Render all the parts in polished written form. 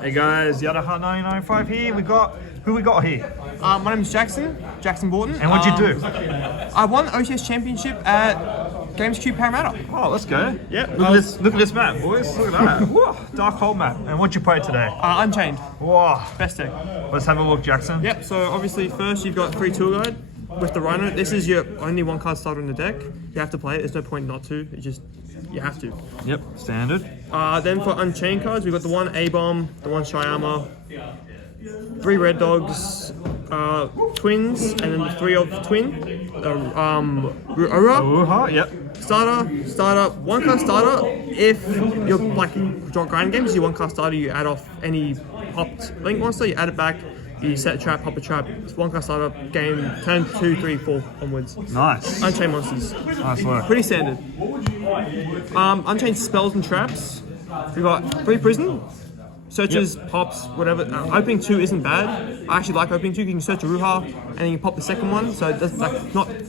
Hey guys, Yada Hut 995 here. Who we got here? My name is Jaxon Boughton. And what'd you do? I won the OTS championship at Games Cube Parramatta. Oh, let's go. Yeah, look at this map, boys. Look at that. Whoa, dark hole map. And what'd you play today? Unchained. Whoa. Best deck. Let's have a look, Jaxon. Yep, so obviously first you've got 3 tour guide with the Rhino. This is your only 1 card starter in the deck. You have to play it, there's no point not to. You have to. Yep, standard. Then for Unchained cards, we've got the 1 A-Bomb, the 1 Shyama, 3 Red Dogs, Twins, and then the 3 of Twin, Aura. Yep. Starter, 1 card starter. If you're like grinding games, you 1 card starter, you add off any popped link monster, you add it back, you set a trap, pop a trap. It's 1 card starter, game, turn 2, 3, 4 onwards. Nice. Unchained monsters. Nice work. Pretty standard. Unchained spells and traps. We've got 3 prison. Searches, pops, whatever. Opening 2 isn't bad. I actually like opening 2. You can search a Ruha and then you can pop the second one. So it does,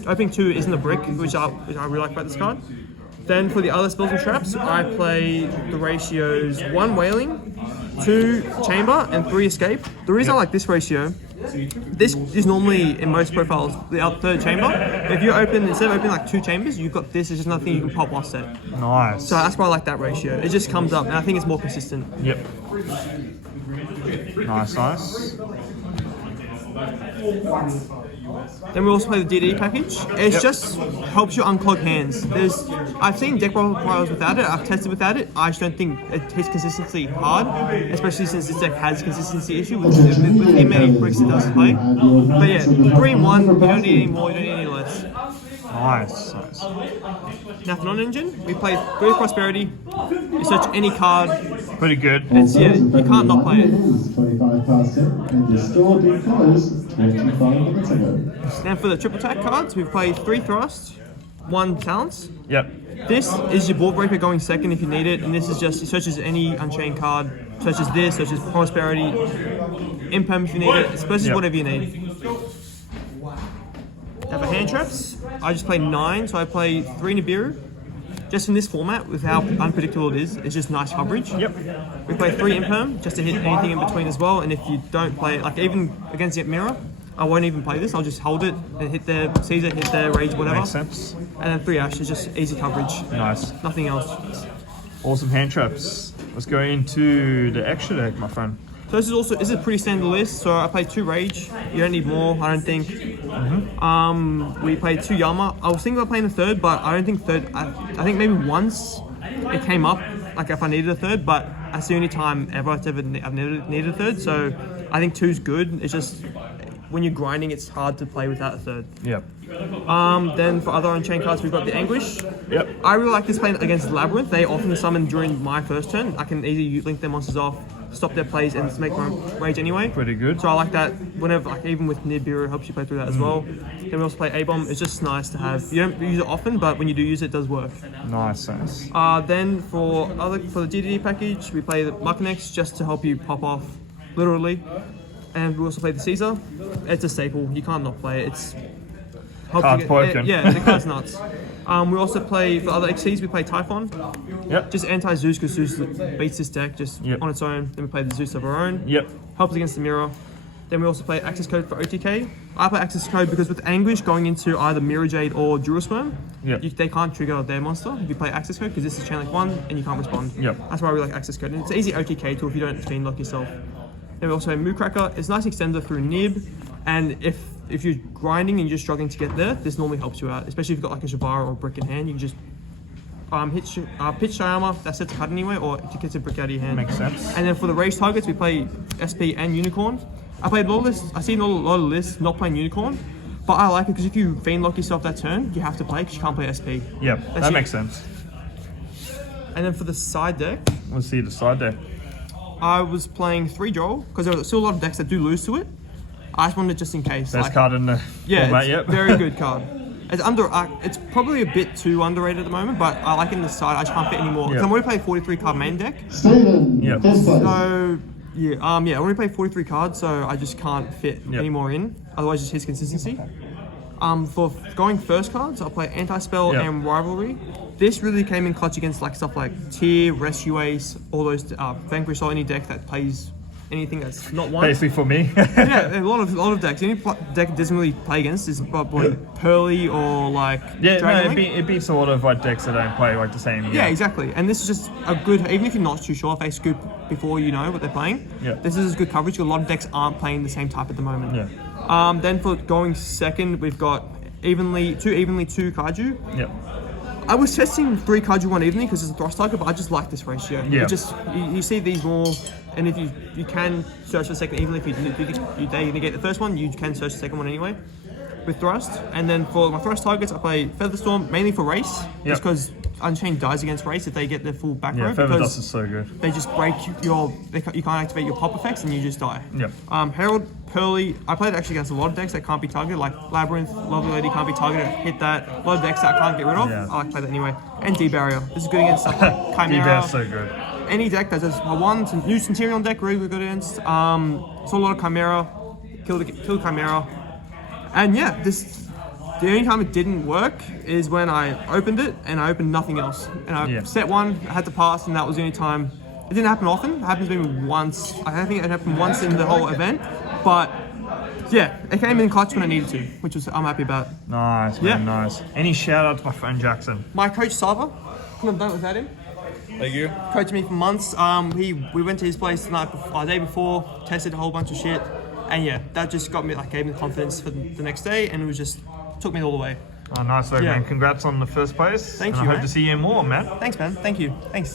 opening 2 isn't a brick, which I really like about this card. Then for the other spells and traps, I play the ratios 1 Wailing, 2 Chamber, and 3 Escape. The reason I like this ratio, this is normally in most profiles the 3rd chamber. If you open, instead of opening like 2 chambers, you've got this. It's just nothing you can pop off set. Nice. So that's why I like that ratio. It just comes up, and I think it's more consistent. Yep. Nice. Then we also play the DD package. It just helps you unclog hands. I've seen deck profiles without it. I've tested without it. I just don't think it hits consistency hard, especially since this deck has consistency issue with the many bricks it does play. But yeah, 3-1. You don't need any more. You don't need any less. Nice. Now for non-engine, we play 3 Prosperity. You search any card. Pretty good. You can't not play it. 25 past 10, and the store did close 25 minutes ago. Now for the triple attack cards, we play 3 Thrust, 1 Talents. Yep. This is your board breaker going second if you need it, and this is just, it searches any Unchained card, searches this, searches Prosperity, Imperm if you need it, it searches whatever you need. Now for hand traps, I just play 9, so I play 3 Nibiru. Just in this format, with how unpredictable it is, it's just nice coverage. Yep. We play 3 Imperm, just to hit anything in between as well, and if you don't play it, like even against the Mirror, I won't even play this, I'll just hold it and hit their Caesar, hit their Rage, whatever. Makes sense. And then 3 Ash is just easy coverage. Nice. Nothing else. Awesome hand traps. Let's go into the extra deck, my friend. So this is a pretty standard list. So I played 2 Rage. You don't need more, I don't think. We played 2 Yama. I was thinking about playing a 3rd, but I don't think 3rd. I think maybe once it came up, like if I needed a 3rd, but that's the only time ever I've never needed a 3rd. So I think 2's good. It's just when you're grinding, it's hard to play without a 3rd. Yep. Then for other Unchained cards, we've got the Anguish. Yep. I really like this playing against Labyrinth. They often summon during my first turn. I can easily link their monsters off, stop their plays, and make my Rage anyway. Pretty good. So I like that whenever, like even with Nibiru, it helps you play through that as well. Then we also play A-Bomb. It's just nice to have. You don't use it often, but when you do use it, it does work. Nice. Then for the DDD package, we play the Muckanex just to help you pop off, literally. And we also play the Caesar. It's a staple. You can't not play it. It's Card's broken. the card's nuts. We also play, for other XCs, we play Typhon. Yep. Just anti-Zeus, because Zeus beats this deck just on its own. Then we play the Zeus of our own. Yep. Helps against the Mirror. Then we also play Access Code for OTK. I play Access Code because with Anguish going into either Mirror Jade or Durasworm, they can't trigger their monster if you play Access Code, because this is Chain Link 1 and you can't respond. Yep. That's why we like Access Code. And it's an easy OTK tool if you don't Fiend Lock yourself. Then we also have Moocracker. It's a nice extender through Nib, and if you're grinding and you're just struggling to get there, this normally helps you out, especially if you've got like a Shabara or a brick in hand. You can just pitch Shayama, that sets a cut anyway, or if you get a brick out of your hand. Makes sense. And then for the rage targets, we play SP and Unicorn. I played a lot of lists. I've seen a lot of lists not playing Unicorn, but I like it because if you Fiend Lock yourself that turn, you have to play because you can't play SP. Yep, that makes sense. And then for the side deck, Let's see the side deck. I was playing 3 Joel because there are still a lot of decks that do lose to it. I just wanted it just in case. Best card in the format, it's very good card. It's probably a bit too underrated at the moment, but I like it in the side. I just can't fit anymore. Because I'm already playing 43 card main deck. Steven, Yep. so I already played 43 cards, so I just can't fit any more in. Otherwise, just his consistency. For going first cards, I'll play Anti-Spell and Rivalry. This really came in clutch against like stuff like Tyr, Rescue Ace, all those Vanquish or any deck that plays anything that's not one. Basically for me. Yeah, a lot of decks. The only deck it doesn't really play against is probably Pearly or like Yeah, Dragon no, Link. it beats a lot of like decks that don't play like the same. Yeah, exactly. And this is just a good, even if you're not too sure if they scoop before you know what they're playing, Yeah. this is good coverage. A lot of decks aren't playing the same type at the moment. Yeah. Then for going second, we've got two Kaiju. Yeah. I was testing 3 Kaiju 1 evenly because it's a thrust target, but I just like this ratio. Yeah. You see these more, and if you can search for the second evenly, if you negate the first one, you can search the second one anyway with thrust. And then for my thrust targets, I play Featherstorm mainly for race, just because Unchained dies against race if they get the full back row. Yeah, Feather Dust is so good. They just break you can't activate your pop effects and you just die. Yeah. Herald, Pearly, I played actually against a lot of decks that can't be targeted, like Labyrinth, Lovely Lady can't be targeted, hit that. A lot of decks that I can't get rid of, Yeah. I like to play that anyway. And D-Barrier, this is good against stuff like Chimera. D-Bear's so good. Any deck that does a new Centurion deck, really good against. So a lot of Chimera, kill Chimera. And yeah, the only time it didn't work is when I opened it and I opened nothing else. And I set one, I had to pass, and that was the only time. It didn't happen often. It happens maybe once. I think it happened once in the whole event. But yeah, it came in clutch when I needed to, which I'm happy about. Nice, man, nice. Any shout out to my friend Jaxon? My coach Sava, couldn't have done it without him. Thank you. Coached me for months. We went to his place the day before, tested a whole bunch of shit, and yeah, that just gave me the confidence for the next day, and it was just took me all the way. Oh, nice work, man. Congrats on the first place. Thank and you, I hope man. to see you more, man. Thanks, man. Thank you. Thanks.